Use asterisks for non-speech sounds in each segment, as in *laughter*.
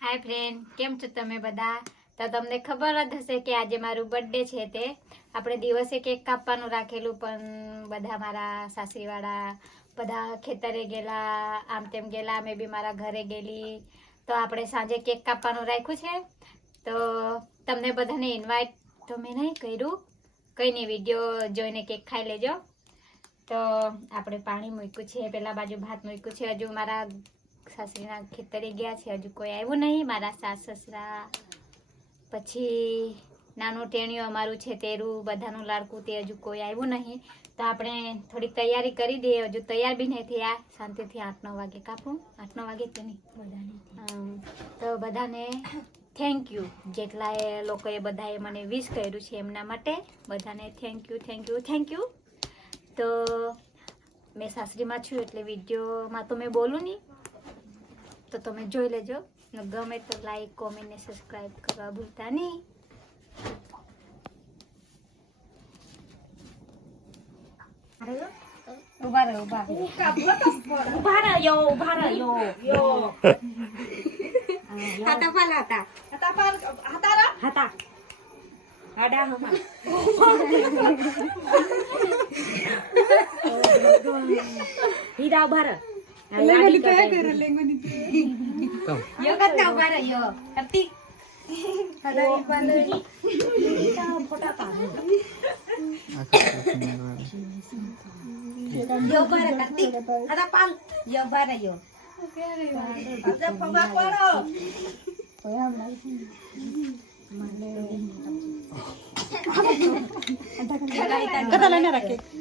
હાય friend કેમ છો તમે બધા? તો તમને ખબર જ હશે કે આજે મારું બર્થડે છે તે. આપણે દિવસે કેક કાપવાનું રાખેલું, પણ બધા મારા સાસરીવાળા બધા ખેતરે ગયેલા, આમ તેમ ગયેલા મેં બી મારા ઘરે ગયેલી. તો આપણે સાંજે કેક કાપવાનું રાખ્યું છે. તો તમને બધાને ઇન્વાઇટ તો મેં નહીં કર્યું. કંઈ નહીં વીડિયો જોઈને કેક ખાઈ લેજો. તો આપણે પાણી મૂક્યું છે. પેલા બાજુ ભાત મૂક્યું છે. હજુ મારા સાસરીના ખેતરે ગયા છે. હજુ કોઈ આવ્યું નહીં. મારા સાસ સસરા પછી નાનું ટેણિયું અમારું છે તેરું બધાનું લાડકું તે હજુ કોઈ આવ્યું નહીં. તો આપણે થોડી તૈયારી કરી દઈએ. હજુ તૈયાર બી નહીં થયા. શાંતિથી આઠ નવ વાગે કાપું. આઠ નવ વાગે કે નહીં? બધાને. તો બધાને થેન્ક યુ જેટલા એ લોકોએ બધાએ મને વિશ કર્યું છે એમના માટે બધાને thank you thank you thank you તો મેં સાસરીમાં છું એટલે વિડીયોમાં તો મેં બોલું નહીં. તો તમે જોઈ લેજો. ને ગમે તો લાઈક કોમેન્ટ ને સબસ્ક્રાઇબ કરવા ભૂલતા નહીં. ઊભા રહ્યો ઊભા રહ્યો ઊભા રહ્યો ઊભા રહ્યો. હતા પાલ હતા હતા આડા હમા. *laughs* હીરા ઊભા રહ. यो कति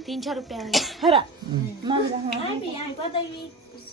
तिन छ रुपियाँ।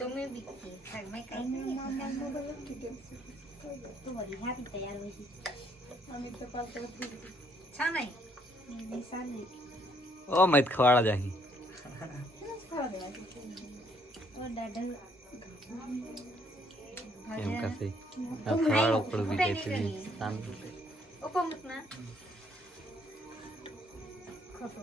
तुम्ही बिकती मैं काही तू बरी ह्या बी तयार होईल छान आहे छान आहे ઓ મત ખવાડા જાહી ओ दादा એમ કસે આ ખવાડો પડું બી કે છે શાંત ઓપો મુકના ખોટો